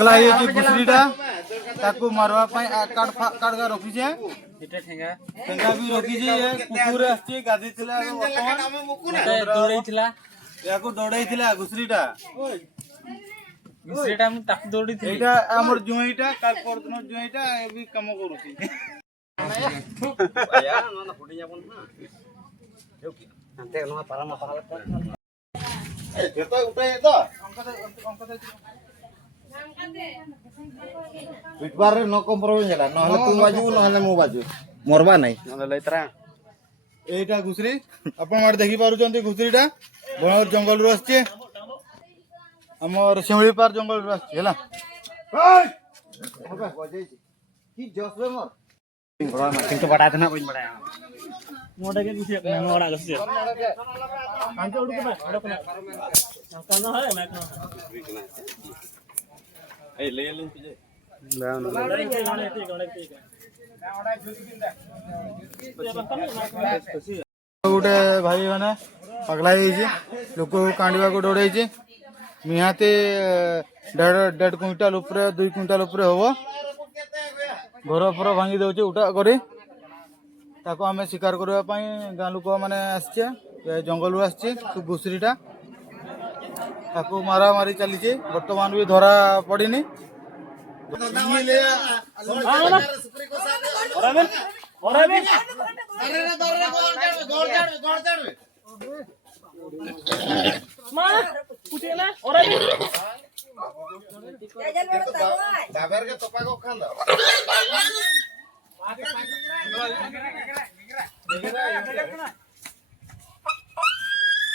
पगला ये जी घुसरीटा ताकू मारवा पाई काट काट का रखी छे इटा ठेंगा ठेंगा भी रखी छे ये कुकुर आछे गादी थिला दौड़ै थिला याको दौड़ाई थिला घुसरीटा घुसरीटा हम ताक दौड़ी थी एटा हमर जुईटा काल परदिन जुईटा ए भी काम करूची आया न फुटी जाबन ना जो कि अंते न पारा ए जेतो उठाय तो पिटबार रे न कंप्रोमाइज होला न हले तू बाजू न हले मो बाजू मोरबा नै न लैतरा एटा घुसरी अपन मार देखि पारुचंती घुसरीटा बणर जंगल रु आछे हमर शिमली पार जंगल रु आछे हला की जोश रे मोर किंतु बड़ा था ना कोई बड़ा मोटा के कुछ ना मोड़ा गसे कांचे उड़ के बड़ा कोना काना है मैं ए ले ले पीजे गोटे भाई मैंने पगला लोक कांडा को डोड़े निहाती 1.5 क्विंटाल उपरे 2 क्विंटाल उपरे हम घर फर भांगी दौचे उठा करी ताको आमे शिकार करने गाँ लोक मैंने आसचे जंगल आसचे घुसरीटा ताको मारा मारी चली बर्तमान भी धरा पड़नी के तोपा को खान दो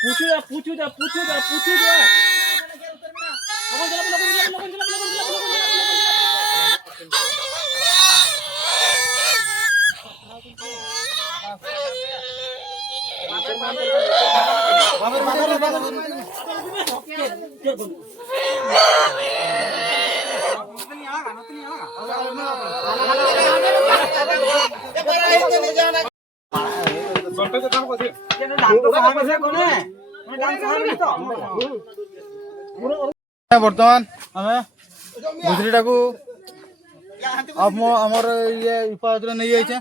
पूछू जा बर्तमान आम घुसरीटा को आमर ये हिफाजत नहीं जाइए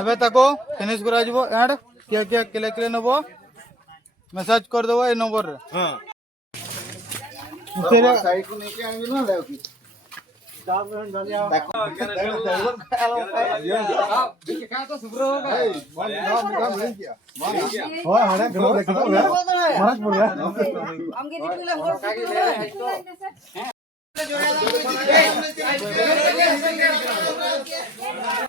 एबे ताको फिनिश करा जिवो एंड क्या क्या केले केले नबो मैसेज कर देबो ए नंबर रे हां तेरे साइड को लेके आएंगे ना ले की